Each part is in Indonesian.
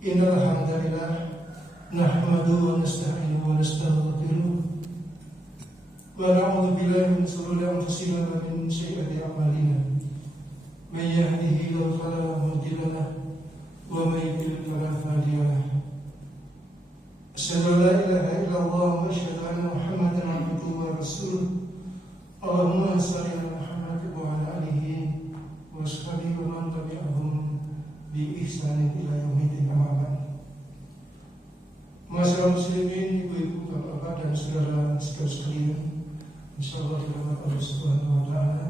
Innal hamdalillah nahmaduhu wa nasta'inuhu wa nastaghfiruh wa na'udzu billahi min shururi anfusina wa min sayyiati a'malina. May yahdihillahu fala mudilla lahu wa may yudlil fala hadiya lahu. Asyhadu an la ilaha illallah wa asyhadu anna Muhammadan abduhu wa rasuluh. Allahumma shalli ala Muhammad wa ala alihi wa sahbihi wa man tabi'ahum bi ihsanin ila yaumil amal. Masyaallah muslimin, ibu-ibu, bapak-bapak dan saudara sekalian, insyaallah dirahmati Allah Subhanahu wa taala.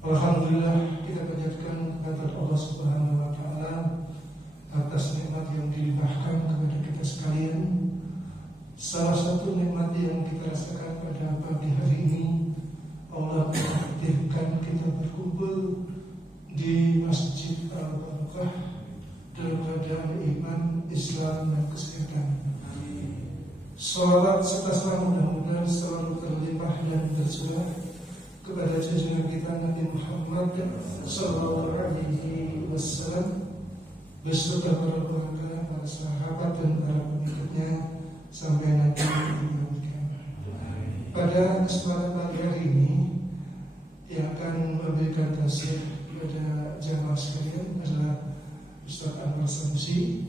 Alhamdulillah, kita panjatkan kepada Allah Subhanahu wa taala atas nikmat yang dilimpahkan kepada kita sekalian. Salah satu nikmat yang kita rasakan pada pagi hari ini, Allah menakdirkan kita berkumpul di Masjid Al-Barakah dalam keadaan iman, Islam dan kesehatan. Salawat serta salam mudah-mudahan selalu terlimpah dan tercurah kepada junjungan kita Nabi Muhammad sallallahu alaihi wasallam beserta para keluarga, para sahabat dan para pengikutnya sampai nanti di yaumul qiyamah. Pada kesempatan pagi hari ini yang akan memberikan tausiah kepada jamaah sekalian adalah Ustaz Anwar Samsi.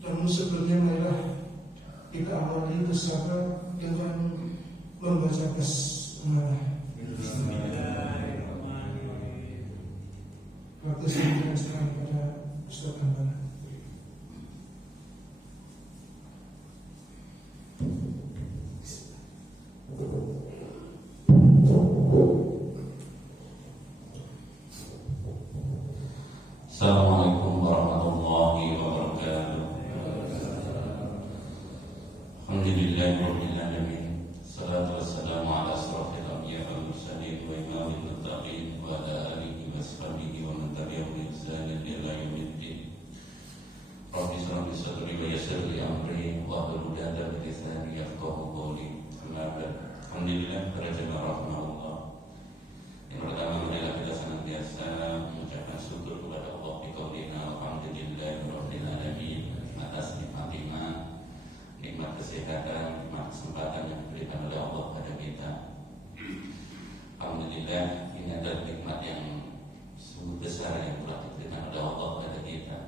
Namun sebelumnya marilah kita awali bersama dengan membaca basmalah. Waktu saya diserahkan kepada Ustaz Anwar. Assalamualaikum warahmatullahi wabarakatuh. Alhamdulillahirabbil alamin. Salatu wassalamu ala asrofil anbiya'i wal mursalin wa imamil muttaqin wa ala alihi wa sahbihi wa man tabi'ahum bi ihsanin ila yaumiddin. Rabbi shrah li sadri wa yassir li amri wa hlul 'uqdatam min lisani yafqahu qawli. Amma ba'd. Alhamdulillah, para jemaah rahmatullah. Yang pertama, marilah kita senantiasa mengucapkan syukur kepada Allah biqaulina alhamdulillahirabbil alamin atas nikmat iman, nikmat kesehatan, nikmat kesempatan yang diberikan oleh Allah pada kita. Alhamdulillah, ini adalah nikmat yang sungguh besar yang telah diberikan oleh Allah pada kita.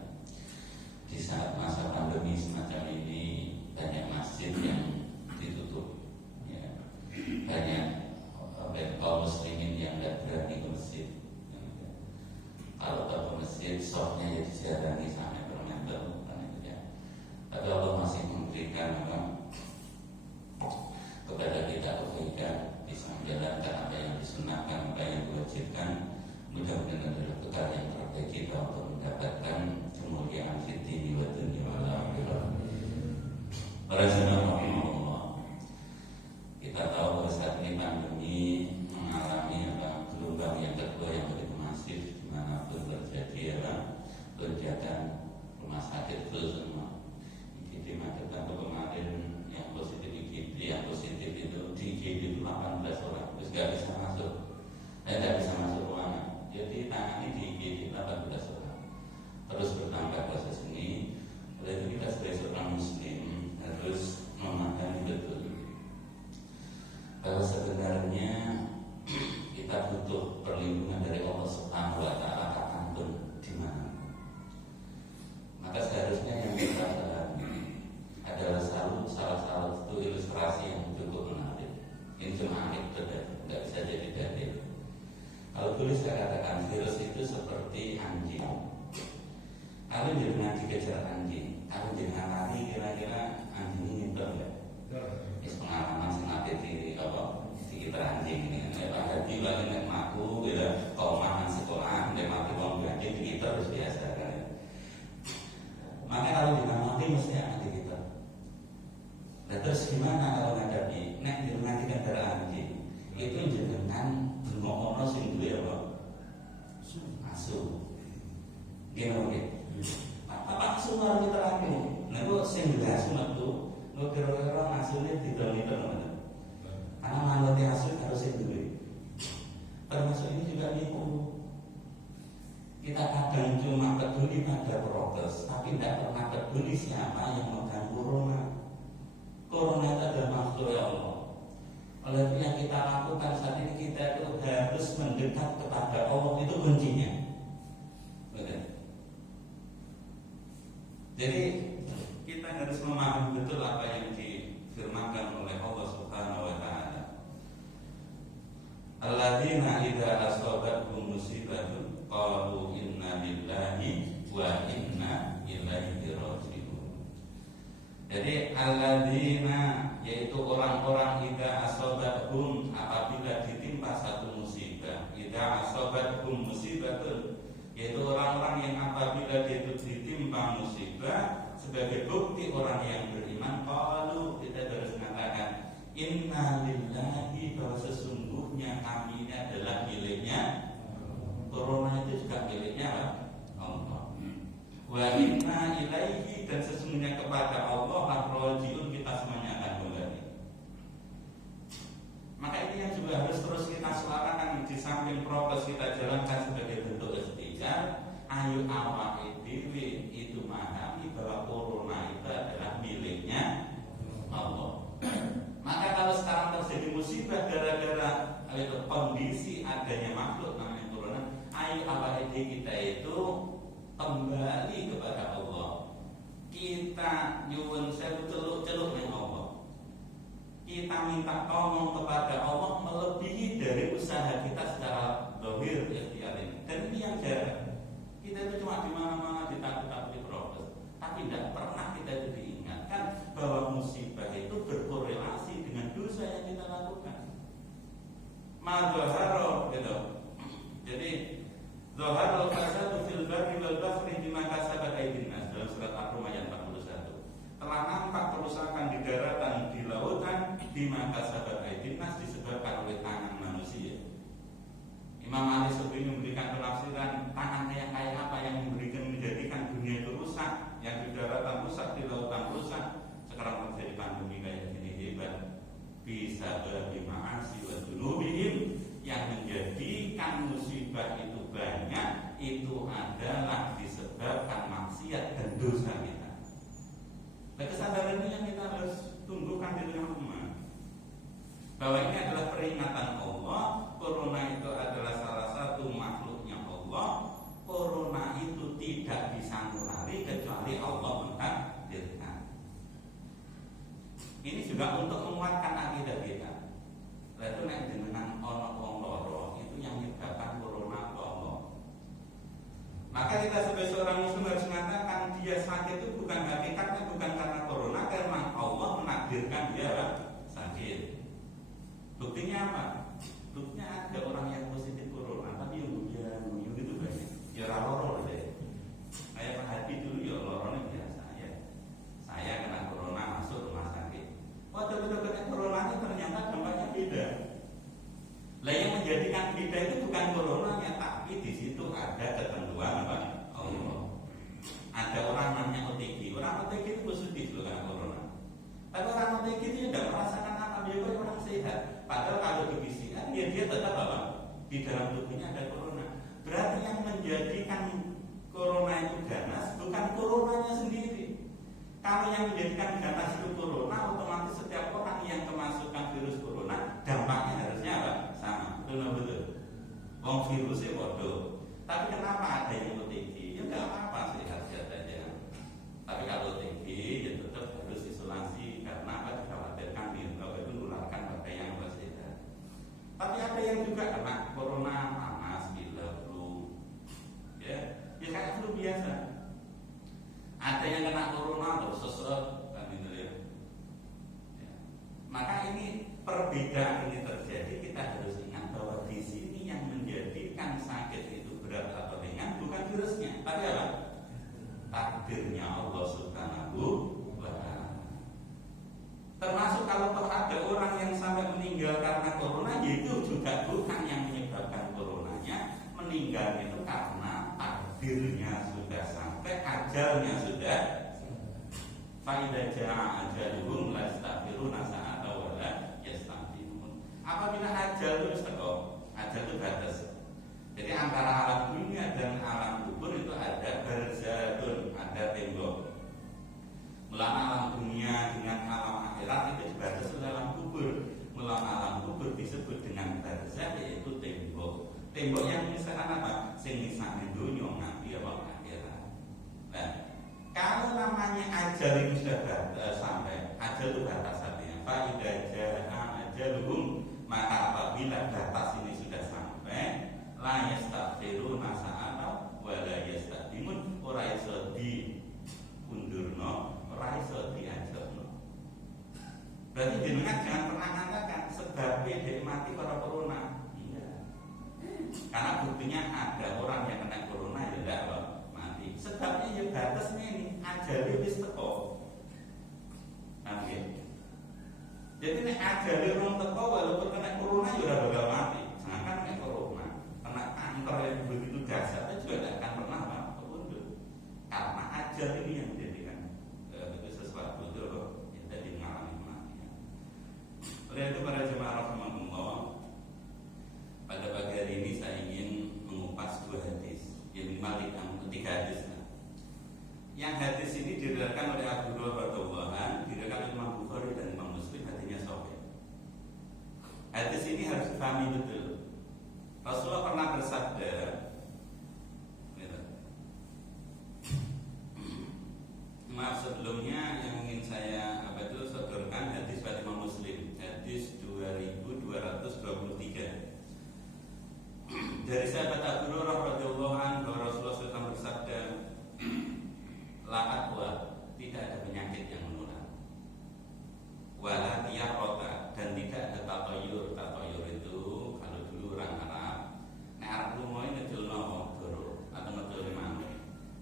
Di saat masa pandemi semacam ini, banyak masjid yang ditutup, ya. Banyak kaum muslimin yang tidak berani ke masjid. Kalau ke masjid, softnya ya dijarani sampai bermeter, ya. Tapi Allah masih memberikan kepada kita kebaikan, bisa menjalankan apa yang disunahkan, apa yang diwajibkan. Mudah-mudahan adalah bekal yang terbaik kita untuk mendapatkan kemuliaan fid dini wa dunya wal akhirah. Para jemaah rahimahullah, kita tahu bahwa saat ini pandemi mengalami gelombang yang kedua yang begitu masif, di mana pun terjadi lonjakan rumah sakit full semua. IGD Magetan kemarin yang positif IGD, yang positif itu di IGD itu 18 orang, terus nggak bisa masuk, nggak bisa masuk ruangan. Jadi tangani di IGD 18 orang. Terus bertambah proses ini. Oleh itu kita sebagai seorang muslim harus memahami betul bahwa sebenarnya kita butuh perlindungan dari Allah Subhanahu wa taala kapanpun di mana. Maka seharusnya yang kita pahami adalah salah satu ilustrasi yang cukup menarik. Ini cuma anekdot, tidak bisa jadi dalil. Kalau boleh saya katakan, virus itu seperti anjing. Kalau jangan dikejar anjing, kalau jangan lari, kira-kira anjing ini nyetor nggak? Ini pengalaman senate di kita anjing ini. Pak Haji lagi naik maku, bila kau makan sekolah, dia mati uang anjing di kita harus biasa kan. Maka kalau kita mati mesti akan di kita. Nah terus gimana kalau ngadapi? Nek nanti kan darah anjing, itu jenengan ngomong sing duwe apa? Asu. Gimana? Apa asu harus diterapin? Nah kok sing duwe asu metu, kira-kira asune didol-dol mana? Karena manut asu harus yang duwe. Termasuk ini juga niku. Kita kadang cuma peduli pada prokes, tapi tidak pernah peduli siapa yang megang corona. Corona itu adalah makhluk ya Allah. Oleh itu yang kita lakukan saat ini, kita itu harus mendekat kepada Allah, itu kuncinya. Betul. Jadi kita harus memahami betul apa yang difirmankan oleh Allah Subhanahu wa taala. Alladzina idza asabathum musibatun qalu inna lillahi wa inna ilaihi raji'un. Jadi alladzina, yaitu orang-orang idza asabathum, apabila ditimpa satu musibah. Idza asabathum musibatun, yaitu orang-orang yang apabila dia itu ditimpa musibah, sebagai bukti orang yang beriman, qalu, kita harus mengatakan inna lillahi, bahwa sesungguhnya kami ini adalah miliknya. Corona itu juga miliknya Allah. Wa inna ilaihi, dan sesungguhnya kepada Allah rajiun, kita semuanya akan kembali. Maka ini yang juga harus terus kita suarakan. Di samping prokes kita jalankan sebagai bentuk ikhtiar, ayo awake dhewe itu memahami bahwa corona itu adalah miliknya Allah. Maka kalau sekarang terjadi musibah gara-gara kondisi adanya makhluk namanya corona, ayo awake dhewe kita itu kembali kepada Allah. Kita nyuwun sewu celuk-celuk ning Allah. Kita minta tolong kepada Allah melebihi dari usaha kita secara zahir ikhtiar ini. Dan ini yang jarang. Kita itu cuma di mana-mana ditakut-takuti proses, tapi tidak pernah kita itu diingatkan bahwa musibah itu berkorelasi dengan dosa yang kita lakukan. Madzaharo gitu. Jadi zaharo fasadu fil barri wal bahri bima kasabat aydin nas, dalam surat Ar-Rum ayat 41. Telah nampak kerusakan di daratan, di lautan, bima kasabat aydin nas, disebabkan oleh tangan manusia. Imam Ali Subri memberikan penafsiran tangan yang kayak apa yang menjadikan dunia itu rusak, yang di daratan rusak, di lautan rusak. Sekarang terjadi pandemi kayak gini hebat, bisa berma'asi wa dzunubihim, yang menjadikan musibah itu banyak, itu adalah disebabkan maksiat dan dosa kita. Nah, kesadaran ini yang kita harus tumbuhkan di tengah umat, bahwa ini adalah peringatan Allah. Corona itu adalah salah satu makhluknya Allah. Corona itu tidak bisa nulari kecuali Allah mentakdirkan. Ini juga untuk menguatkan akidah kita. Lalu nek jenengan ana wong lara, itu yang menyebabkan corona Allah. Maka kita sebagai seorang muslim harus mengatakan dia sakit itu bukan hakikatnya, bukan karena corona, karena Allah menakdirkan dia sakit. Buktinya apa? Buktinya ada orang yang positif corona, tapi yang nguyuh itu banyak. Ya loro deh. Kayak Pak Hadi dulu ya lorone biasa ya. Saya kena corona masuk rumah sakit. Oh betul-betul kena corona ternyata dampaknya beda. Lah yang menjadikan beda itu bukan coronanya, tapi di situ ada ketentuan apa? Allah. Ada orang namanya OTG. Orang OTG itu positif loh karena corona. Tapi orang OTG itu tidak merasakan apa, dia orang sehat. Padahal kalau di PCR dia tetap apa? Di dalam tubuhnya ada corona. Berarti yang menjadikan corona itu ganas bukan coronanya sendiri. Kalau yang menjadikan ganas itu corona, otomatis setiap orang yang kemasukan virus corona dampaknya harusnya apa? Sama. Betul. Wong virusnya bodoh. Tapi kenapa ada yang OTG? Ya nggak apa-apa, sehat-sehat aja. Tapi kalau OTG ya tetap harus isolasi karena apa? Dikhawatirkan kalau itu menularkan pada yang sehat. Tapi ada yang juga kena corona panas, pilek, flu, ya kayak flu biasa. Ada yang kena corona terus sesek, kan gitu ya. Maka ini perbedaan ini terjadi, kita harus ingat bahwa di sini yang menjadikan sakit itu berat atau ringan bukan virusnya, tapi apa? Takdirnya Allah Subhanahu wa ta'ala. Termasuk kalau ada orang yang sampai meninggal karena corona, yaitu juga bukan yang menyebabkan coronanya. Meninggal itu karena takdirnya sudah sampai, ajalnya sudah. Faidah ja'a ajaluhum la yastaghfiruna sa'ata wa la yastaqdimun. Apabila ajal itu ajal itu batas. Jadi antara alam dunia dan alam Tembok yang misalkan apa? Sing misalnya dunia nanti apa akhirat. Nah, kalau namanya ajal itu sudah sampai, ajal itu batas artinya. Faidah ajaluhum, maka apabila batas ini sudah sampai, la yastaghfiruna sa'ata wa la yastaqdimun, ora iso diundurno, ora iso diajarno. Berarti jenengan jangan pernah mengatakan sebabnya dia mati karena corona. Iya. Karena buktinya ada orang yang kena corona ya tidak mati. Sebabnya ya batasnya ini ajal wis teko. Amin. Jadi nek ajal orang teko walaupun kena corona ya ora bakal mati. Jangan kena corona, kena kanker yang begitu dahsyat juga tidak akan pernah mundur. Karena ajal ini yang menjadikan sesuatu itu yang jadi mengalami kematian. Oleh itu para jemaah rahimakumullah, pada pagi hari ini saya ingin mengupas dua hadis, yang minimal tiga hadis. Yang hadis ini diriwayatkan oleh Abu Hurairah radhiyallahu anhu, diriwayatkan oleh Imam Bukhari dan Imam Muslim, hadisnya sahih. Hadis ini harus dipahami betul. Rasulullah pernah bersabda, maaf sebelumnya yang ingin saya sodorkan hadis pada Imam Muslim, hadis 2223. Dari sahabat Abu Hurairah radhiyallahu anhu, Rasulullah SAW bersabda, la aqwa, tidak ada penyakit yang menular, wala tiyarota, dan tidak ada tatoyur. Tatoyur itu kalau dulu orang Arab, nek Arab lunga ngedol nopo doro atau ngedol manuk.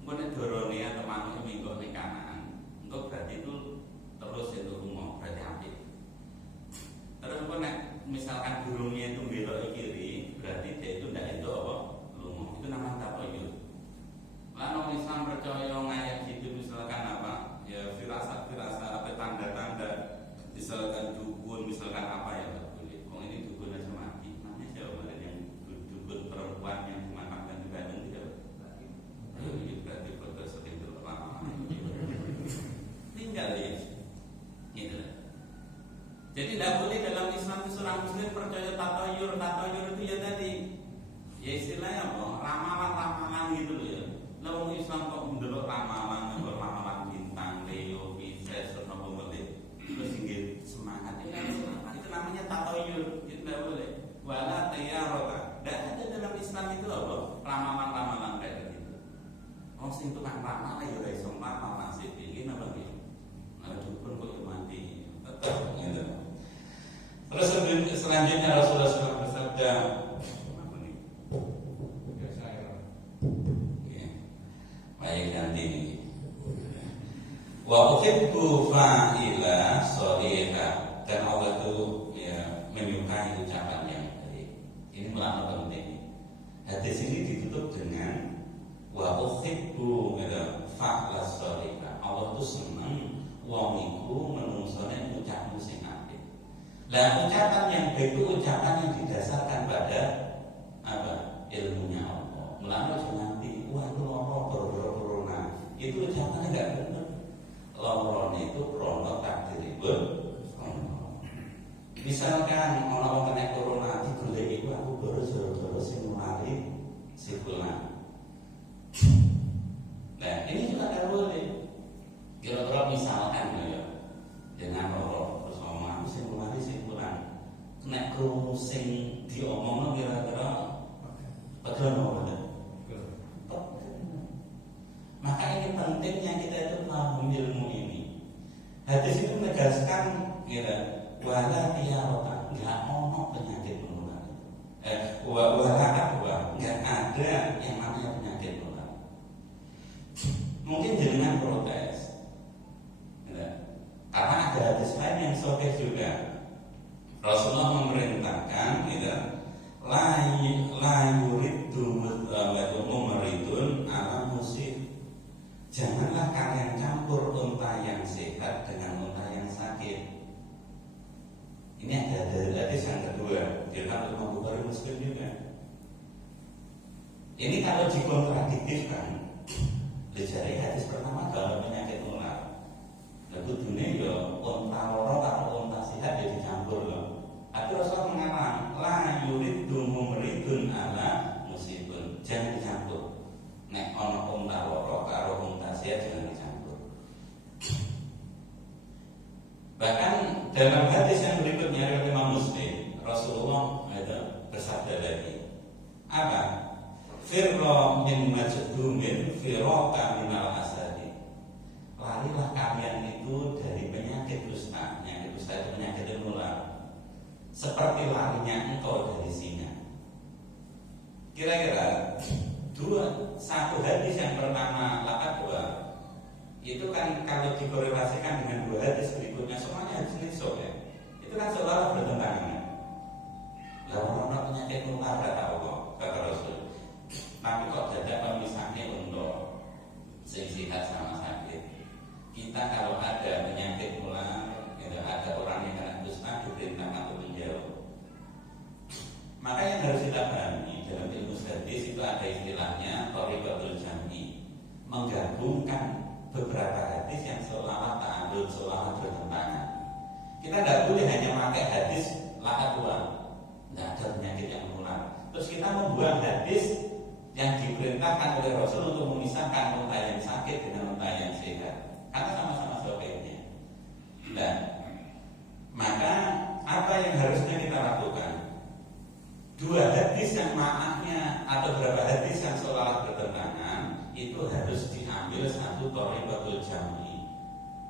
Engko nek dorone atau manuk minggo ning kanan, engko berarti itu terus itu lunga, berarti apik. Terus engko nek misalkan burungnya itu belok ke kiri, berarti dia itu ndak itu apa? Lunga. Itu namanya tatoyur. Lalu Islam percaya ngayak gitu misalkan apa? Ya firasat-firasat apa tanda-tanda, misalkan dukun, misalkan apa ya nggak boleh. Kok ini dukun aja mati. Namanya siapa yang dukun perempuan yang dimakamkan di Bandung tidak? Ini berarti foto sering terlama. Tinggal ya, gitu. Jadi tidak boleh dalam Islam itu seorang Muslim percaya tatoyur. Tatoyur itu ya tadi, ya istilahnya apa? Ramalan-ramalan gitu loh ya. Lalu Islam kok mendelok ramalan bintang, Leo, Pisces, nopo melih, terus singgih semangat. Itu namanya tatoyur, itu tidak boleh. Wala tiyarota, tidak ada dalam Islam itu apa? Ramalan-ramalan kayak gitu. Oh sing tukang ramal ya ora iso ramal nasib iki napa iki? Nah dukun kok mati. Tetap gitu. Terus selanjutnya Rasulullah SAW bersabda, baik nanti wa uhibbu fa'ila sholiha, dan Allah itu ya menyukai ucapan yang baik. Ini melaknat penting. Hadis ini ditutup dengan wa uhibbu fa'ila sholiha. Allah itu senang wong iku menungsone ucapmu sing apik. Lah ucapan yang baik itu ucapan yang didasarkan pada apa? Ilmunya Allah. Melaknat nanti wah itu corona, itu ucapannya enggak benar. Lorone itu krono takdiripun. Misalkan orang kena corona digoleki iku aku baru jero-jero sing nulari si fulan. Nah, ini juga tidak boleh. Kira-kira misalkan ya, dengan loro terus ngomong aku sing nulari si fulan. Kena krungu sing diomongno kira-kira pedono bener. Maka ini pentingnya kita itu paham ilmu ini. Hadis itu menegaskan wala tiyarota, enggak ono penyakit menular. Wala enggak ada yang namanya penyakit menular. Mungkin jenengan protes, karena ada hadis lain yang sahih juga. Rasulullah memerintahkan, la yuriddu mumaridun ala musib. Janganlah kalian campur unta yang sehat dengan unta yang sakit. Ini ada hadis yang kedua, diriwayatkan oleh Bukhari Muslim juga. Ini kalau dikontradiktifkan, dari hadis pertama kalau penyakit menular, lalu dunia ya unta loro atau unta sehat ya dicampur loh. Tapi Rasulullah mengatakan la yuriddu mumridun ala dalam hadis yang berikutnya riwayat Imam Muslim, Rasulullah bersabda lagi, apa? Firra min majdumin firaka minal asadi. Larilah kalian itu dari penyakit kusta. Penyakit kusta itu penyakit yang menular, seperti larinya engkau dari singa. Kira-kira satu hadis yang pertama lakadwa itu kan kalau dikorelasikan dengan dua hadis berikutnya semuanya hadis nisab ya. Itu kan seolah bertentangan. Lalu orang penyakit menular kata Allah, kata Rasul. Tapi kok ada pemisahnya untuk sehat sama sakit. Kita kalau ada penyakit menular, ada orang yang kena kusta diperintahkan untuk menjauh. Maka yang harus kita pahami dalam ilmu hadis itu ada istilahnya thariqatul jam'i, menggabungkan beberapa hadis yang seolah ta'adud, seolah bertentangan. Kita tidak boleh hanya pakai hadis lakadwa, tidak ada penyakit yang menular. Terus kita membuang hadis yang diperintahkan oleh Rasul untuk memisahkan unta yang sakit dengan unta yang sehat, karena sama-sama sebabnya. Nah, maka apa yang harusnya kita lakukan? Dua hadis yang maknanya atau beberapa hadis yang seolah bertentangan itu harus diambil satu thariqatul jam'i,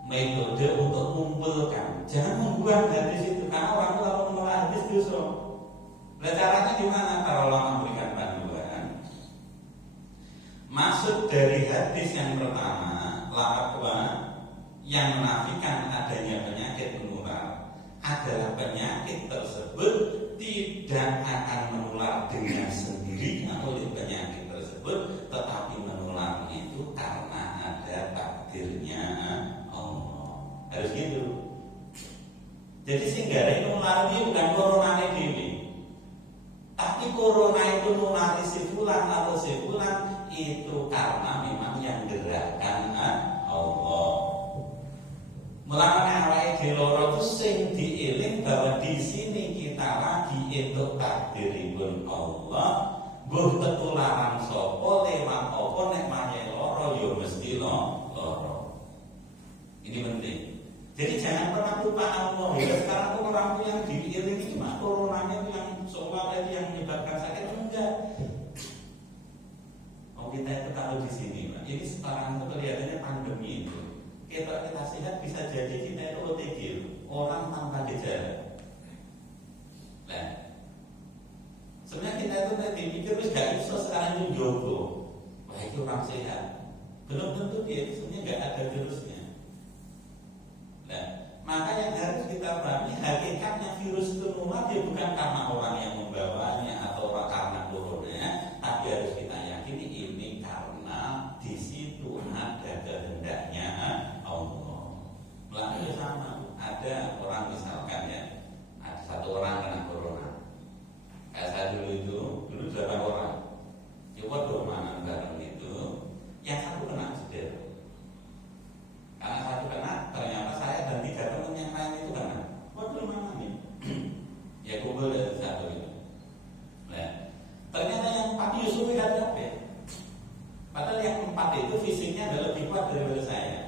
metode untuk mengumpulkan. Jangan membuang hadis itu, karena orang kalau menolak hadis justru. Nah, caranya gimana? Para ulama memberikan panduan. Maksud dari hadis yang pertama, lakadwa, yang menafikan adanya penyakit menular adalah penyakit tersebut tidak akan menular dengan sendirinya oleh penyakit tersebut, tetapi menular itu karena ada takdirnya Allah. Harus gitu. Jadi sehingga menular ini bukan corona ini, tapi corona itu nulari si fulan atau si fulan itu karena memang yang gerakkan Allah. Mulane awake dhewe loro itu sing dieling bahwa di sini kita lagi entuk takdiripun Allah. Mbuh ketularan sapa lewat apa nek manye lara ya mesti lara. Ini penting. Jadi jangan pernah lupa Allah. Ya sekarang orang yang diiling ini cuma coronanya itu yang seolah itu yang menyebabkan sakit, enggak. Oh, kita itu kalau di sini, Pak. Ini sekarang kelihatannya pandemi itu. Kita sehat bisa jadi kita itu OTG, orang tanpa gejala. Nah, sebenarnya kita itu tadi mikir gak bisa sekarang itu jogo. Wah, itu orang sehat. Belum tentu dia sebenarnya gak ada virusnya. Nah, maka yang harus kita pahami hakikatnya virus itu menular dia bukan karena orang yang membawanya atau orang karena corona, tapi harus kita yakini ini karena di situ ada kehendaknya Allah. Melanggar sama, ada orang misalkan ya, ada satu orang kena corona. Kayak saya dulu 8 orang. Coba mana bareng itu, yang satu kena sudah. Karena satu kena, ternyata saya dan 3 teman yang lain itu kena. Waduh mana nih? Ya kumpul dari satu itu. Nah, ternyata yang 4 Yusuf tidak dapat. Padahal yang 4 itu fisiknya adalah lebih kuat daripada saya.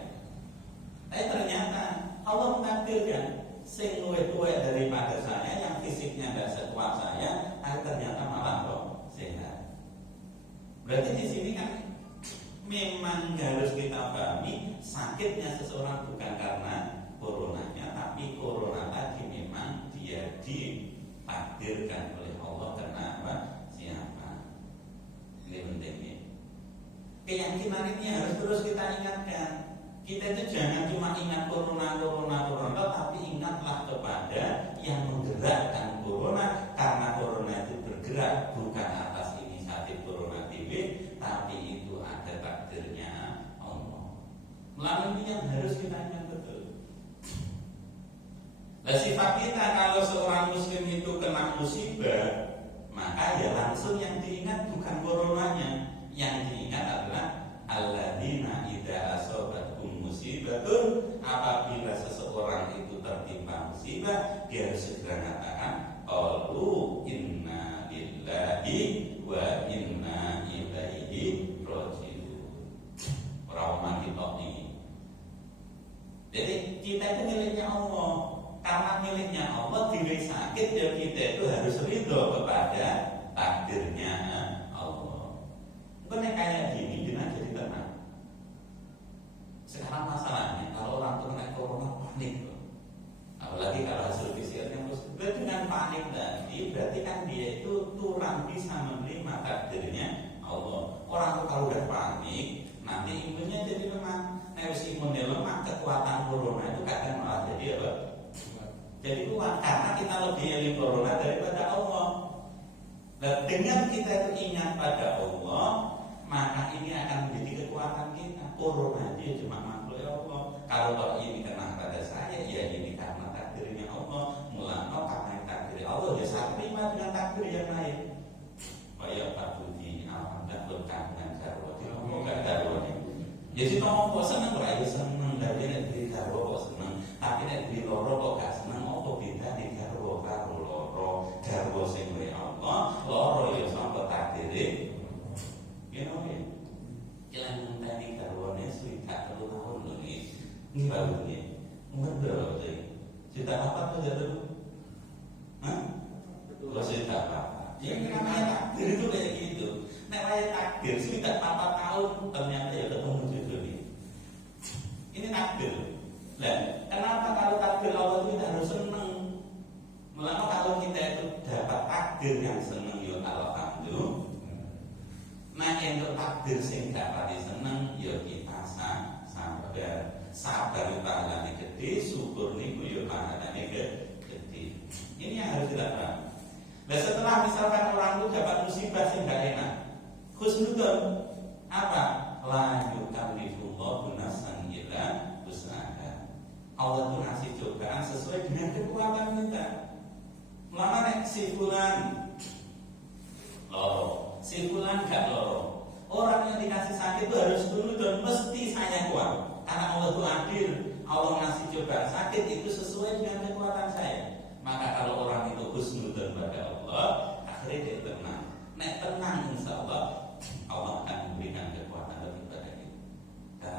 Tapi ternyata Allah menakdirkan sing luwih kuat daripada saya, yang fisiknya tidak sekuat saya, tapi ternyata malah kok sehat. Berarti di sini kan memang harus kita pahami sakitnya seseorang bukan karena coronanya, tapi corona tadi memang dia ditakdirkan oleh Allah karena apa? Siapa? Ini pentingnya. Keyakinan ini harus terus kita ingatkan. Kita itu jangan cuma ingat corona, tapi ingatlah kepada yang menggerakkan corona, karena corona itu bergerak bukan atas inisiatif corona TV, tapi itu ada takdirnya Allah. Melalui ini yang harus kita ingat betul. Nah, sifat kita kalau seorang muslim itu kena musibah, maka ya langsung yang diingat bukan coronanya, yang diingat adalah alladzina idza asabatkum musibatun, apabila seseorang itu tertimpa musibah, dia harus segera mengatakan qalu inna lillahi wa inna ilaihi raji'un. Orang mati tok nih. Jadi kita itu miliknya Allah. Karena miliknya Allah, diri sakit ya kita itu harus ridho kepada takdirnya Allah. Bukan kayak gini, dia jadi tenang. Sekarang masalahnya kalau orang tuh kena corona panik loh. Apalagi kalau hasil PCR-nya positif, dengan panik tadi berarti kan dia itu kurang bisa menerima takdirnya Allah. Orang tuh kalau udah panik, nanti imunnya jadi lemah. Nah, imunnya lemah, kekuatan corona itu kadang malah jadi apa? Jadi kuat karena kita lebih eling corona daripada Allah. Dan dengan kita itu ingat pada Allah, maka ini akan menjadi kekuatan kita. Corona dia cuma makhluk Allah. Kalau ini kena pada saya, ya ini karena takdirnya Allah. Mulanya karena takdir Allah, ya saya terima dengan takdir yang lain. Kayak Pak Budi, alhamdulillah berkah dengan jarwati. Gak jarwati. Jadi ngomong kok seneng, ya seneng. Tapi nek di jarwo kok seneng. Tapi nek di loro kok gak seneng. Apa beda di jarwo karo loro? Jarwo sing oleh Allah, loro ya sampe takdire. You know ya. Jangan tadi jarwone sudah 3 tahun lho iki. Ini baru nih. Bener sih. Cerita apa tuh jatuh? Hah? Lo cerita apa? Yang namanya takdir itu kayak gitu. Namanya takdir sudah 4 tahun ternyata ya ketemu judul ini. Ini takdir. Nah, kenapa kalau takdir Allah itu kita harus senang? Mulanya kalau kita itu dapat takdir yang senang ya alhamdulillah. Nah, untuk takdir sing dapat senang ya kita sabar. Sabar itu pahalanya gede, syukur niku ya pahalanya gede. Ini yang harus dilakukan. Nah, setelah misalkan orang itu dapat musibah sing gak enak, khusnudon apa? La yukallifullahu nafsan illa wus'aha. Allah itu ngasih cobaan sesuai dengan kekuatan kita. Mulanya nek si fulan loro, si fulan gak loro. Orang yang dikasih sakit itu harus khusnudon, mesti saya kuat. Karena Allah itu adil. Allah ngasih cobaan sakit itu sesuai dengan kekuatan saya. Maka kalau orang itu khusnudon pada Allah, akhirnya dia tenang. Nek tenang insya Allah, Allah akan memberikan kekuatan lebih pada kita.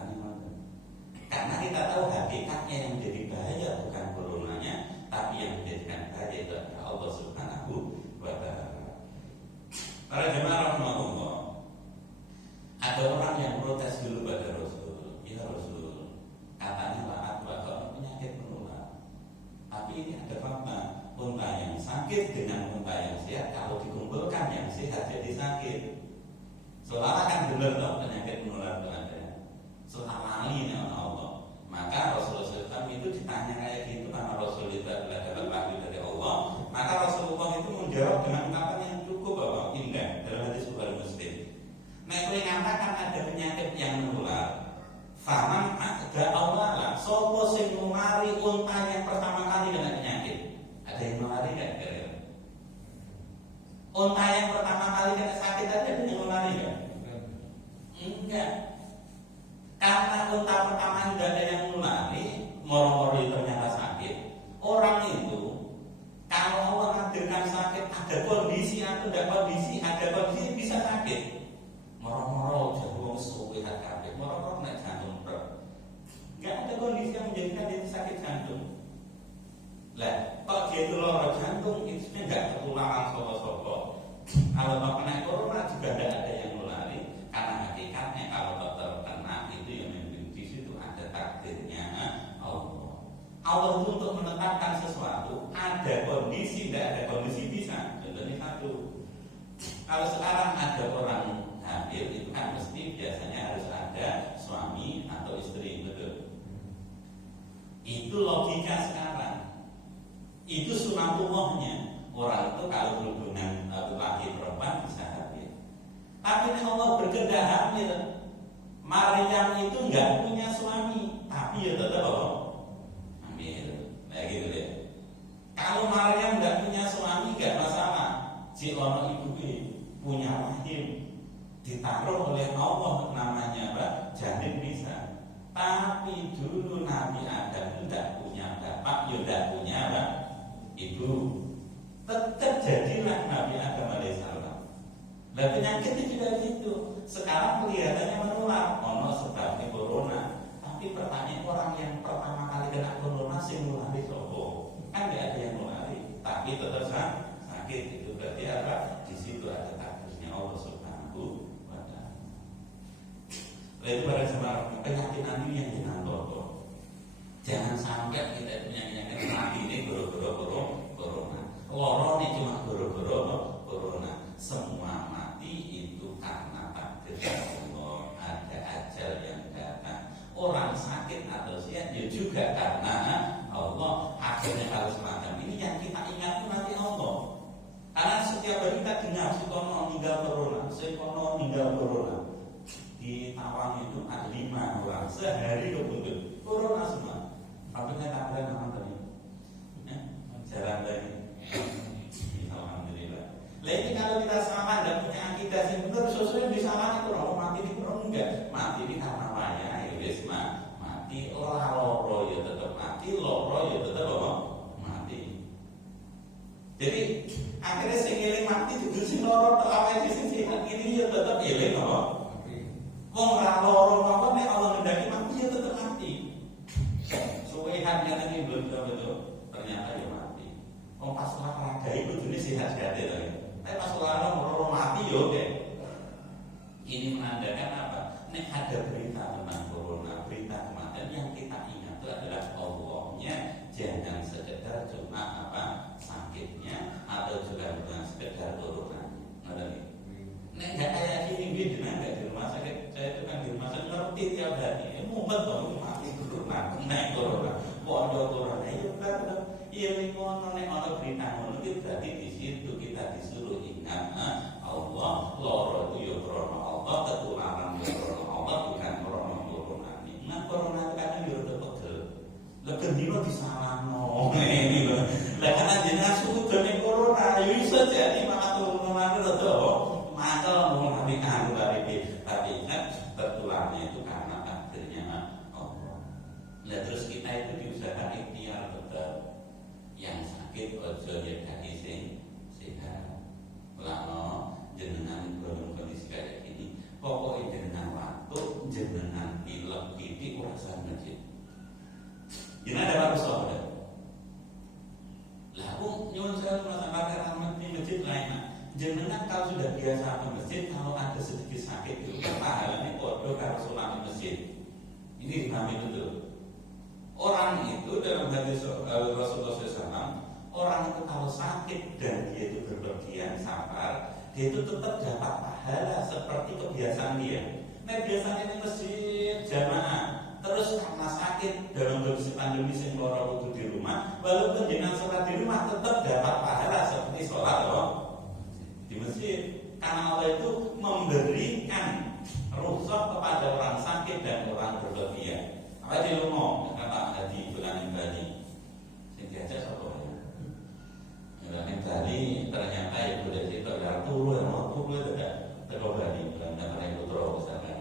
Karena kita tahu hakikatnya yang menjadi bahaya bukan coronanya, tapi yang menjadikan bahaya itu adalah Allah Subhanahu wa Ta'ala. Para jemaah rahmatullah, ada orang yang protes dulu pada Rasul. Ya Rasul, katanya laat bakal penyakit menular. Tapi ini ada fakta, unta yang sakit dengan unta yang sehat kalau dikumpulkan yang sehat jadi sakit. Soalnya kan benar dong penyakit menular itu ada. Soalnya ini Allah. Maka Rasulullah SAW itu ditanya kayak gitu karena Rasulullah dapat wahyu dari Allah. Maka Rasulullah itu menjawab dengan ungkapan yang cukup bahwa indah dalam hadis Bukhari Muslim. Nek mengatakan ada penyakit yang menular, faman ada Allah lah. Sopo sing nulari unta yang pertama kali kena penyakit. Ada yang nulari nggak? Unta yang pertama kali kena sakit ada yang nulari nggak? Enggak. Karena unta pertama tidak ada yang nulari, moro-moro ternyata sakit. Orang itu kalau Allah takdirkan sakit, ada kondisi atau tidak kondisi, ada kondisi bisa sakit. Moro-moro jago suwe kabeh, moro-moro naik jantung berat. Enggak ada kondisi yang menjadikan dia sakit jantung. Lah, kalau dia itu loro jantung itu enggak ketularan sopo-sopo. Kalau kena corona juga tidak ada yang nulari, karena hakikatnya kalau terkena itu yang di situ ada takdirnya Allah. Allah itu untuk menetapkan sesuatu, ada kondisi, tidak ada kondisi bisa. Contohnya satu. Kalau sekarang ada orang hamil itu kan mesti biasanya harus ada suami atau istri, betul? Itu logika sekarang. Itu sunatullahnya. Orang itu kalau berhubungan laki perempuan bisa hamil. Tapi Allah berkehendak hamil. Maryam itu nggak punya suami, tapi ya tetap hamil. Nah gitu deh. Kalau Maryam nggak punya suami nggak masalah. Si orang ibu punya rahim, ditaruh oleh Allah namanya apa? Janin bisa. Tapi dulu Nabi Adam tidak punya bapak, tidak punya apa? Ibu. Tetap jadilah Nabi Adam alaihissalam. Dan penyakit itu juga gitu. Sekarang kelihatannya menular, ono sebabnya corona. Tapi pertanyaan orang yang pertama kali kena corona sing nulari sopo? kan nggak ada yang lari, tapi tetap sakit. Itu berarti apa? Di situ ada takdirnya Allah Subhanahu wa Ta'ala. Lalu pada sama keyakinan ini yang jangan bodoh. Jangan sampai kita itu nyanyi-nyanyi mati ini goro-goro corona. Loro ini cuma goro-goro corona. Semua mati itu karena takdir Allah. Ada ajal yang datang. Orang sakit atau sehat ya juga karena Allah. Akhirnya harus semacam ini yang kita ingat itu nanti Allah. Karena setiap hari kita dengar si kono meninggal corona, si kono meninggal corona. Di Tawang itu ada 5 orang sehari kebundut corona semua. Apanya tabrak nama tadi? Jalan lagi. Alhamdulillah. Lah ini kalau kita sama dan punya akidah yang benar, sesuai bisa mati kalau mati di kurang enggak. Mati ini karena waya, ya wis mati. Loro ya tetap mati, loro ya tetap apa? Mati. Jadi akhirnya sing eling mati dudu sing loro tok awake sing sehat ini ya tetap eling apa? Wong ora loro apa nek Allah ngendaki mati ya tetap mati. Suwe hanya ini belum betul ternyata ya mati. Oh pas olahraga itu jenis sehat sekali loh. Tapi pas olahraga mau mati yo deh. Ini menandakan apa? Nek ada berita tentang corona, berita kematian yang kita ingat itu adalah Allahnya. Jangan sekedar cuma apa sakitnya atau juga bukan sekedar coronanya. Ngerti? Nek nggak kayak gini dia nggak di rumah sakit. Saya itu kan di rumah sakit ngerti tiap hari. Mumet dong mati corona, naik corona, bondo corona. Iya kan? Iya lingkungan nek ono berita ngono itu berarti di situ kita disuruh ingat Allah loro itu ya corona Allah ketularan ya corona Allah bukan corona corona ini. Nah corona itu kan yo rada pegel. Lah gendino disalahno. Ini lho. Lah kan jenengan sudene corona yo iso jadi malah turunan rada apa? Makel wong tapi anu tapi ingat tertularnya itu karena takdirnya Allah. Lah terus kita itu diusahakan ikhtiar betul. Yang sakit ojo nyedaki sing sehat. Lano jenengan dalam kondisi kayak gini, pokoknya jenengan waktu jenengan pilek pipi urasan masjid. Jenengan ada apa soalnya? Lah aku nyuwun saya melaksanakan rahmat di masjid lain. Jenengan kalau sudah biasa ke masjid, kalau ada sedikit sakit itu pahalanya podo karo sholat di masjid. Ini dipahami betul. Orang itu dalam hadis Rasulullah SAW, orang itu kalau sakit dan dia itu berpergian sabar, dia itu tetap dapat pahala seperti kebiasaan dia. Nah biasanya di masjid jamaah, terus karena sakit dalam kondisi pandemi yang loro waktu di rumah, walaupun jenengan sholat di rumah tetap dapat pahala seperti sholat di masjid. Karena Allah itu memberikan rukhsah kepada orang sakit dan orang berpergian. Apa di rumah kata Hadi bulan Bali, sing diajak siapa ya? Bulan Bali ternyata ya udah cerita ya turu ya mau turu itu tidak Bali bulan Bali Putra misalkan.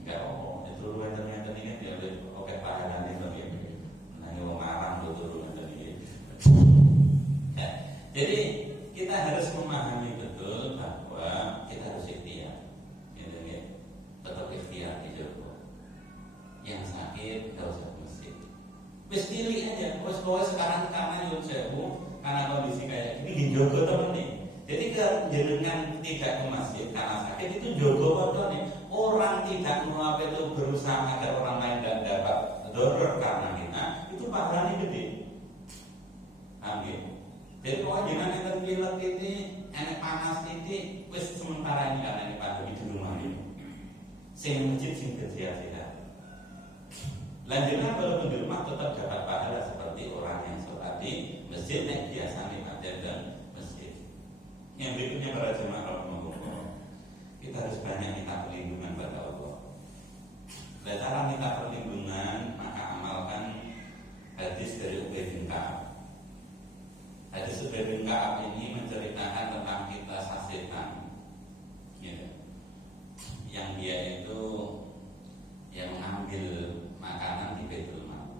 Enggak itu turu ternyata ini dia udah oke pahalan itu ya. Nanya mau marah turu ini. Jadi kita harus memahami betul bahwa kita harus ikhtiar, gitu ya. Tetap ikhtiar di jodoh. Yang sakit gak usah masjid. Wis pilih aja. Pokoknya sekarang karena yuk sewu, karena kondisi kayak ini dijogo temen nih. Jadi jenengan tidak ke masjid karena sakit itu jogo apa nih? Orang tidak mau apa itu berusaha agar orang lain tidak dapat doror karena kita itu pahalanya gede. Amin. Jadi pokoknya jangan yang pilek ini, enak panas ini, wis sementara ini karena ini pandemi di rumah ini. Sing masjid sing sehat. Lanjutnya walaupun di rumah tetap dapat pahala seperti orang yang sholat di masjid yang biasa ibadah dan masjid. Yang berikutnya para jemaah Allah, kita harus banyak minta perlindungan pada Allah. Dan cara minta perlindungan maka amalkan hadis dari Ubay bin Ka'ab. Hadis Ubay bin Ka'ab ini menceritakan tentang kita setan, ya. Yang dia itu yang mengambil makanan di Baitul Mal.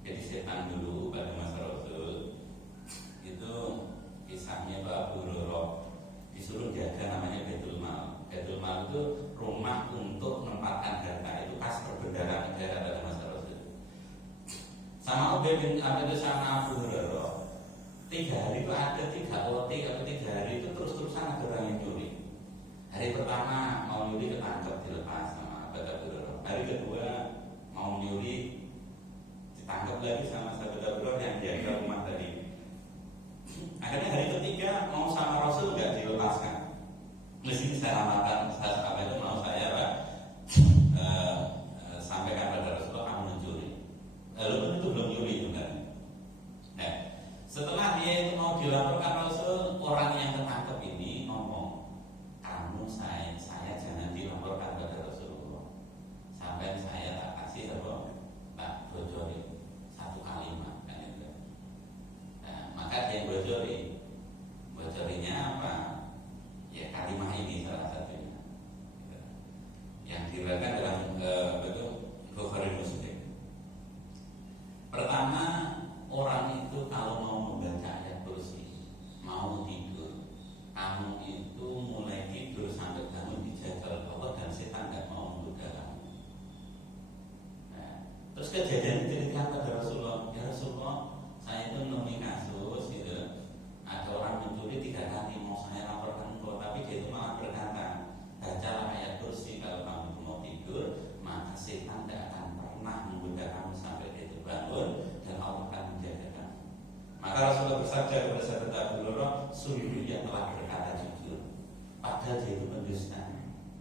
Jadi setan dulu pada masa Rasul itu kisahnya Pak Abu Hurairah disuruh jaga namanya Baitul Mal. Baitul Mal itu rumah untuk menempatkan harta, itu kas perbendahara negara pada masa Rasul. Sama Ubay bin Abi itu sama Abu Hurairah. 3 hari itu ada 3 OT atau 3 hari itu terus-terusan ada orang yang nyuri. Hari pertama mau nyuri ketangkep dilepas sama Abu Hurairah. Hari kedua mau nyuri ditangkap lagi sama sahabat Abu Hurairah yang jaga rumah tadi. Akhirnya hari ketiga mau sama Rasul nggak dilepaskan. Mesti saya ramalkan sahabat itu mau saya sampaikan pada Rasulullah kamu mencuri. Lalu itu belum nyuri sebenarnya. Nah, setelah dia itu mau dilaporkan Rasul, orang yang ketangkep ini ngomong, kamu saya jangan dilaporkan pada Rasulullah. Sampai saya tak kasih apa, tak bocori 1 kalimat kan itu. Nah, maka dia bocorinya apa? Ya kalimat ini salah satunya. Yang diriwayatkan dalam Bukhari Muslim. Pertama, orang itu kalau mau membaca ayat kursi, mau tidur, kamu itu mulai tidur sampai kamu dijaga Allah dan setan tidak mau menggoda kamu. Nah, terus kejadian diceritakan pada Rasulullah, ya Rasulullah, saya itu menemui kasus gitu, ada orang mencuri 3 kali mau saya laporkan engkau, tapi dia itu malah berkata, bacalah ayat kursi kalau kamu mau tidur, maka setan tidak akan pernah menggoda kamu sampai dia itu bangun dan Allah akan menjaga kamu. Maka Rasulullah bersabda kepada sahabat Abu Hurairah, sungguh ia telah berkata jujur, padahal dia itu pendusta.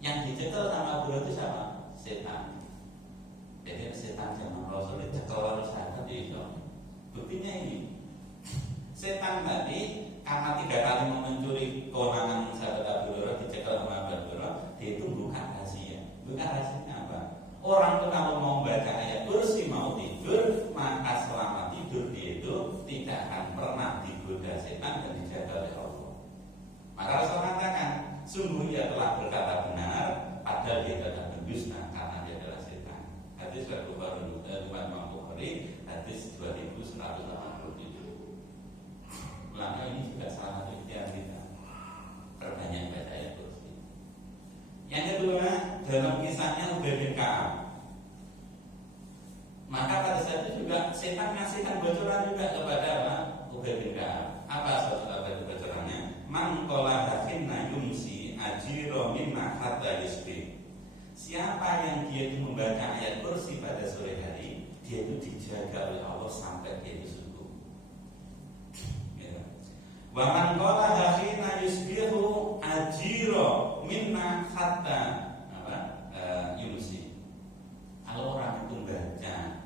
Yang dicekel sama Abu Hurairah itu siapa? Setan. Jadi setan zaman Rasul dicekel oleh sahabat itu. Buktinya ini, setan tadi karena 3 kali mencuri kewenangan sahabat Abu Hurairah dicekel sama Abu Hurairah, dia itu bukan rahasia. Bukan rahasianya apa? Orang itu kalau mau baca ayat kursi mau tidur, maka selama tidur dia itu tidak akan pernah digoda setan dan dijaga oleh Allah. Maka Rasul mengatakan, sungguh ia telah berkata benar, padahal dia adalah pendusta karena dia adalah setan. Hadis Bukhari, hadis 2187. Maka ini juga salah satu ikhtiar kita, perbanyak baca ayat kursi. Yang kedua, dalam kisahnya Ubay bin Ka'ab, maka pada saat itu juga setan ngasihkan bocoran juga kepada Ubay bin Ka'ab. Apa sahabat bocorannya? Man qala hafinna yumsi ajiro minna hatta yusbih. Siapa yang dia itu membaca ayat kursi pada sore hari, dia itu dijaga oleh Allah sampai dia itu subuh. Wa man qala hafinna yusbihu ajiro minna hatta yumsi. Kalau orang itu membaca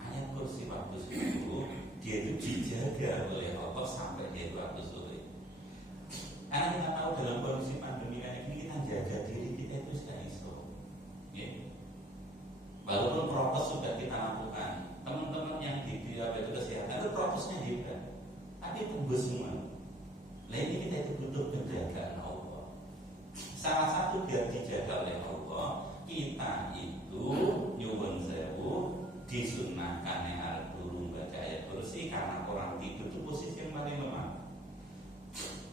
ayat kursi waktu subuh, dia itu dijaga oleh Allah sampai dia itu waktu sore. Karena kita tahu dalam kondisi pandemi kayak ini, kita jaga diri kita itu sudah iso. Walaupun prokes sudah kita lakukan, teman-teman yang di kesehatan itu prokesnya hebat, tapi tembus semua. Nah ini kita itu butuh penjagaan Allah. Salah satu biar dijaga oleh Allah, kita itu nyuwun sewu disunahkan yang durung baca ayat kursi, karena orang tidur itu posisi yang paling lemah.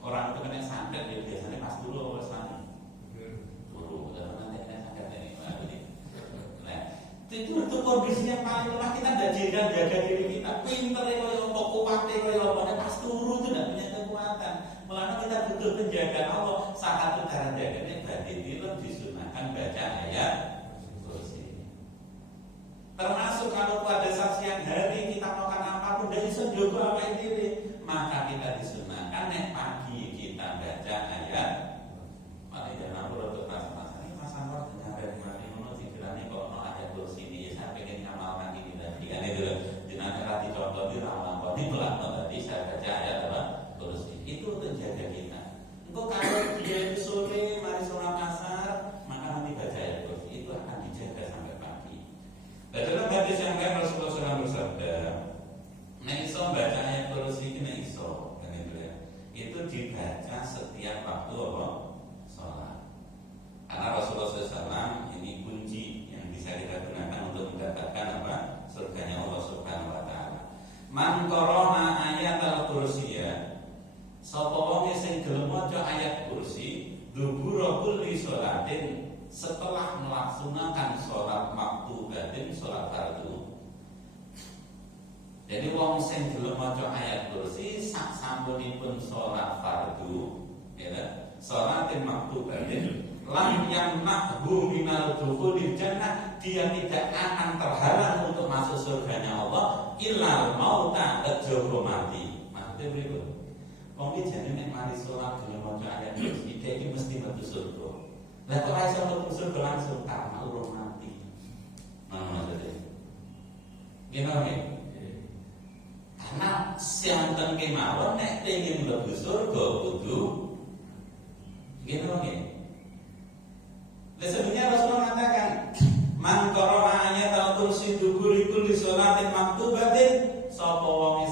Orang itu kena santet, dia biasanya pas dulu awal dulu, kalau nanti kena santet ini. Nah, tidur itu kondisi yang paling lemah, kita tidak jaga diri kita. Pinter ya, kuatnya ya, pas turu itu tidak punya kekuatan. Melana kita butuh penjagaan Allah. Salah satu cara jaganya berarti tidur disunahkan baca ayat kursi. Termasuk kalau pada saat siang hari kita makan apapun dari sejogo apa diri, maka kita disunahkan nek pagi kita baca ayat. Mari jangan untuk mas ini Mas Anwar dengar dari mati ngono dikirani kok ono ayat kursi ini, saya pengen ngamalkan ini tadi kan itu jenengan ora dicoba di ramal ini belak tadi saya baca ayat apa kursi. Itu untuk jaga kita. Engkau kalau dia itu sore mari sholat asar, maka nanti baca ayat kursi itu akan dijaga sampai pagi. Dan dalam hadis yang lain Rasulullah SAW bersabda, nek iso baca ayat kursi ini nek iso, kan itu ya. Itu dibaca setiap waktu apa? Sholat. Karena Rasulullah SAW ini kunci yang bisa kita gunakan untuk mendapatkan apa? Surganya Allah Subhanahu Wa Taala. Man qara'a ayat al-kursiyah, sapa wong sing gelem maca ayat kursi dubura kulli sholatin, setelah melaksanakan sholat maktubatin, sholat fardu. Jadi wong sing gelem maca ayat kursi sak sampunipun salat fardu, ya, salatin maktubatin lam yamna'hu minal dukhulil jannah, dia tidak akan terhalang untuk masuk surganya Allah illal mauta, kejaba mati. Maksudnya berikut. Wong iki jane nek mari salat gelem maca ayat kursi, dia iki mesti metu surga. Lah kok iso metu surga langsung karena urung mati. Mana maksudnya? Gimana? Karena sianten kemawon nek pengen mlebu surga kudu gimana? Sebenarnya Rasulullah mengatakan, man qara'a ayatal kursi duburi kulli sholatin maktubatin, sapa wong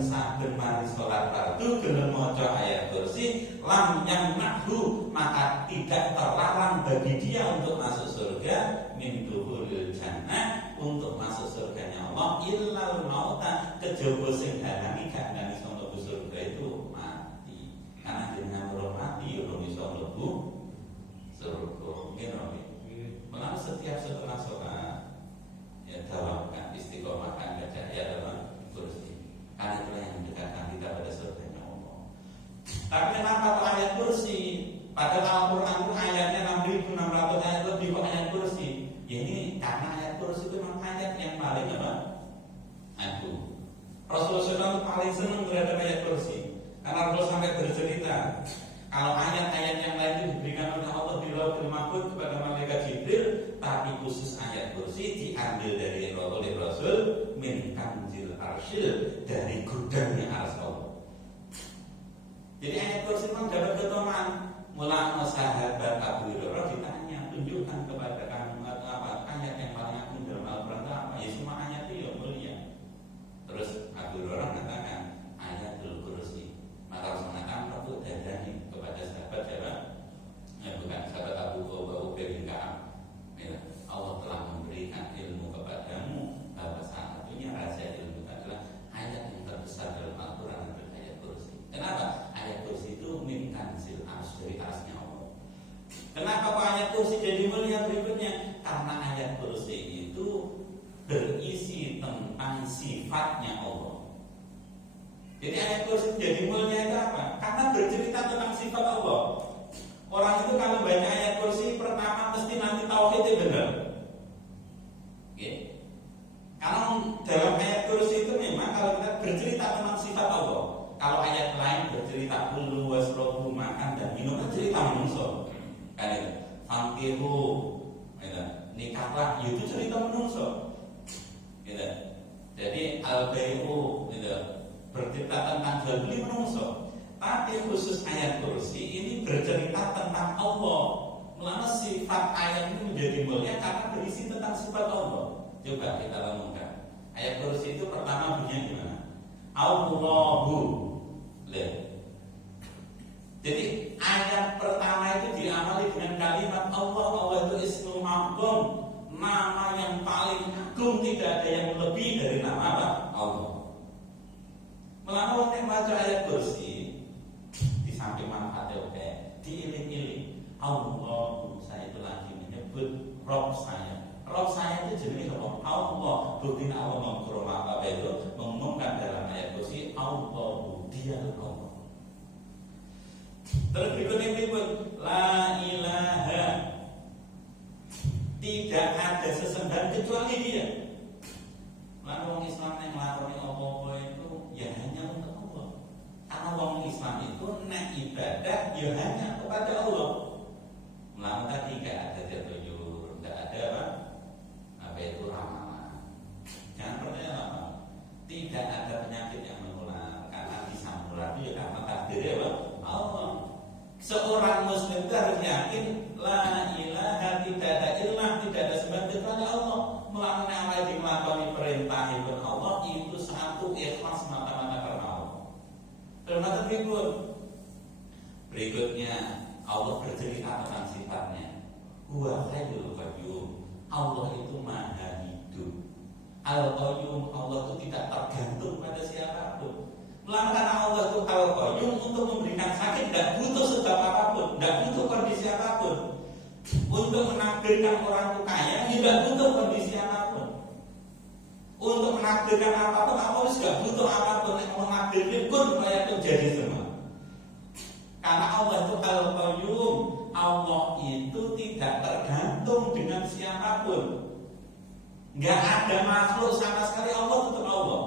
saben mari salat fardu gelem maca ayat kursi, lam yamna'hu, maka tidak terlarang bagi dia untuk masuk surga, min dukhulil jannah, untuk masuk surganya Allah, illal mauta, kejaba sing halangi gak iso mlebu surga itu mati. Karena dengan orang mati ora iso mlebu surga. Malah setiap setelah sholat ya dawamkan istiqomahkan baca ayat dalam kursi, karena itulah yang mendekatkan kita pada surganya Allah. Tapi kenapa kok ayat kursi? Padahal Al-Quran itu ayatnya 6.600 ayat lebih kok ayat kursi. Ya ini karena ayat kursi itu memang ayat yang paling apa? Aduh, Rasulullah SAW paling senang terhadap ayat kursi. Karena Rasul sampai bercerita, kalau ayat-ayat yang lain itu diberikan oleh Allah di Lauhul Mahfuz kepada malaikat Jibril, tapi khusus ayat kursi diambil dari oleh Rasul min kanzil arsyil, dari gudangnya arsy Allah. Jadi ayat kursi memang dapat keutamaan. Mulai sahabat Abu Hurairah ditanya, tunjukkan kepada kamu apa ayat yang paling agung dalam Al-Quran itu apa? Ya semua ayat itu ya mulia. Terus Abu Hurairah mengatakan ayatul kursi. Maka Rasul mengatakan aku dandani kepada sahabat siapa? Bukan sahabat Abu Ubay bin Ka'ab. Allah telah memberikan ilmu kepadamu bahwa salah satunya rahasia ilmu adalah ayat yang terbesar dalam Al-Quran adalah ayat kursi. Kenapa? Ayat kursi itu min kanzil arsy, dari arsy-nya Allah. Kenapa kok ayat kursi jadi mulia berikutnya? Karena ayat kursi itu berisi tentang sifatnya Allah. Jadi ayat kursi jadi mulia itu apa? Karena bercerita tentang sifat Allah. Orang itu kalau baca ayat kursi pertama mesti nanti tauhidnya benar. Oke. Kalau dalam ayat kursi itu memang kalau kita bercerita tentang sifat Allah. Kalau ayat lain bercerita kulu wasrobu, makan dan minum, cerita menungso. Kayak fankihu, nikahlah, itu cerita menungso. Gitu. Jadi al-bai'u, gitu, bercerita tentang jual beli menungso. Tapi khusus ayat kursi ini bercerita tentang Allah. Melama sifat ayat ini menjadi mulia karena berisi tentang sifat Allah. Coba kita renungkan. Ayat kursi itu pertama bunyinya gimana? Allahu. Jadi ayat pertama itu diamali dengan kalimat Allah. Allah itu ismul ma'zum, nama yang paling agung, tidak ada yang lebih dari nama apa? Allah. Melama orang baca ayat kursi, di samping manfaatnya oke, diiling-iling. Allah, saya itu lagi menyebut Rob saya. Rob saya itu jenis apa? Allah. Bukti Allah mengurung apa itu? Mengumumkan dalam ayat kursi Allah, dia Allah. Terus berikutnya berikut, la ilaha, tidak ada sesembahan kecuali dia. Lalu orang Islam yang melakukan apa-apa itu ya hanya untuk Allah. Karena orang Islam itu nek ibadah ya hanya kepada Allah. Melama tadi tidak ada jatuh, tidak ada apa itu ramalan. Jangan percaya apa. Tidak ada penyakit yang menular karena bisa menular itu ya karena takdirnya Allah. Seorang Muslim itu harus yakin la ilaha, tidak ada ilah, tidak ada sembahan kecuali Allah. Melakukan apa yang dilakoni perintah itu Allah itu satu ikhlas mata-mata karena Allah. Termasuk berikutnya Allah bercerita tentang sifatnya. Huwa hayyul qayyum. Allah itu maha hidup. Al-Qayyum, Allah itu tidak tergantung pada siapapun. Karena Allah itu Al-Qayyum, untuk memberikan sakit tidak butuh sebab apapun, tidak butuh kondisi apapun. Untuk menakdirkan orang itu kaya tidak butuh kondisi apapun. Untuk menakdirkan apapun, Allah juga butuh apapun yang mau menakdirkan pun supaya itu jadi semua. Karena Allah itu Al-Qayyum, Allah itu tidak tergantung dengan siapapun. Nggak ada makhluk sama sekali, Allah tetap Allah.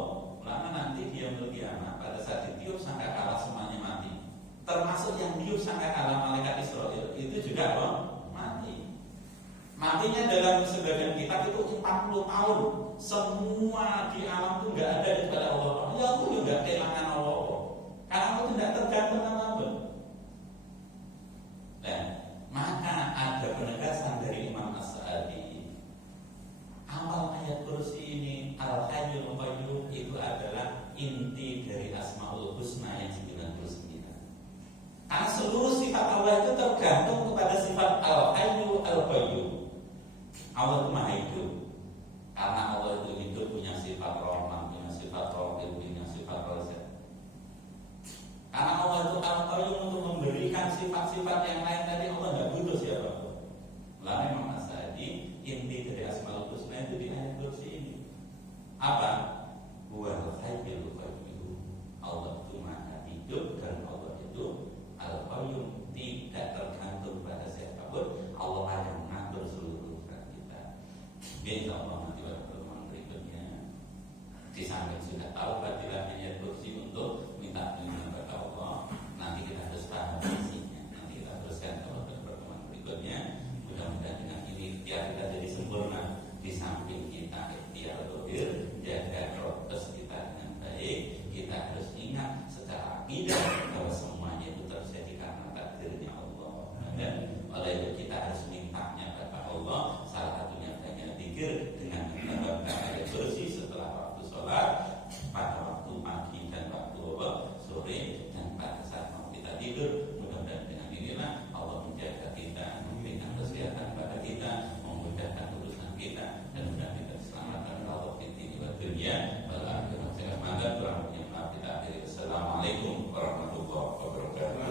Lama nanti dia berkiamat, pada saat ditiup sangkakala semuanya mati. Termasuk yang tiup sangkakala malaikat Israel itu juga mati. Matinya dalam sebagian kitab itu 40 tahun. Semua di alam itu nggak ada kepada Allah. Ya aku juga kehilangan Allah. Karena aku tidak tergantung apapun. Dan maka ada penegasan dari Imam As-Sa'di. Awal ayat kursi ini Al-Hayyul Qayyum itu adalah inti dari Asmaul Husna yang 99. Karena seluruh sifat Allah itu tergantung kepada sifat Al-Hayyu Al-Qayyum. Allah itu maha hidup. Karena Allah itu hidup, punya sifat rahman, punya sifat rahim, punya sifat razak. Karena Allah itu Al-Qayyum untuk memberikan sifat-sifat yang lain tadi, Allah tidak butuh siapapun. Lalu Imam As-Sa'di, inti dari Asmaul Husna itu di ayat kursi ini. Apa? Huwal Hayyul Qayyum. Allah itu maha hidup dan Allah itu Al-Qayyum, tidak tergantung pada siapapun. Allah yang mengatur seluruh urusan kita. Insya Allah nanti pada pertemuan berikutnya, di samping sudah tahu fadilah ayat kursi untuk minta perlindungan kepada Allah, nanti kita harus paham isinya. Nanti kita teruskan kalau pada pertemuan berikutnya. Mudah-mudahan dengan ini biar kita jadi sempurna. Di samping kita ikhtiar dohir, jaga prokes kita dengan baik. Kita harus ingat secara akidah bahwa semuanya itu terjadi karena takdirnya Allah. Dan oleh itu kita harus mintanya kepada Allah. Salah satunya banyak zikir dengan menambahkan ayat kursi setelah waktu sholat, pada waktu pagi dan waktu sore, dan pada saat mau kita tidur. Mudah-mudahan dengan inilah Allah menjaga kita, memberikan kesehatan pada kita, memudahkan urusan kita, dan mudah-mudahan kita diselamatkan Allah di dunia. Assalamualaikum warahmatullahi wabarakatuh.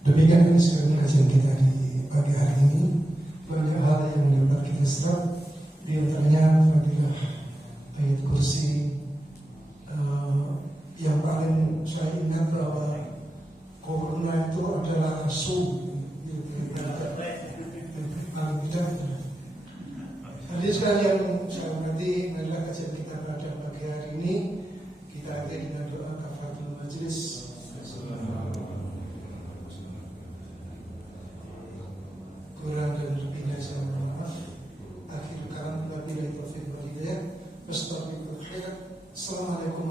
Demikian sekian kajian kita di pagi hari ini. Banyak hal yang dapat kita serap, di antaranya fadilah ayat kursi. Yang paling saya ingat bahwa corona itu adalah sum. Jadi sekalian saya mengerti adalah kajian kita pada pagi hari ini. Kita akhiri dengan doa kafaratul majelis. Kurang dan lebihnya saya mohon maaf. Akhir kalam wabillahi taufiq wal hidayah. Assalamualaikum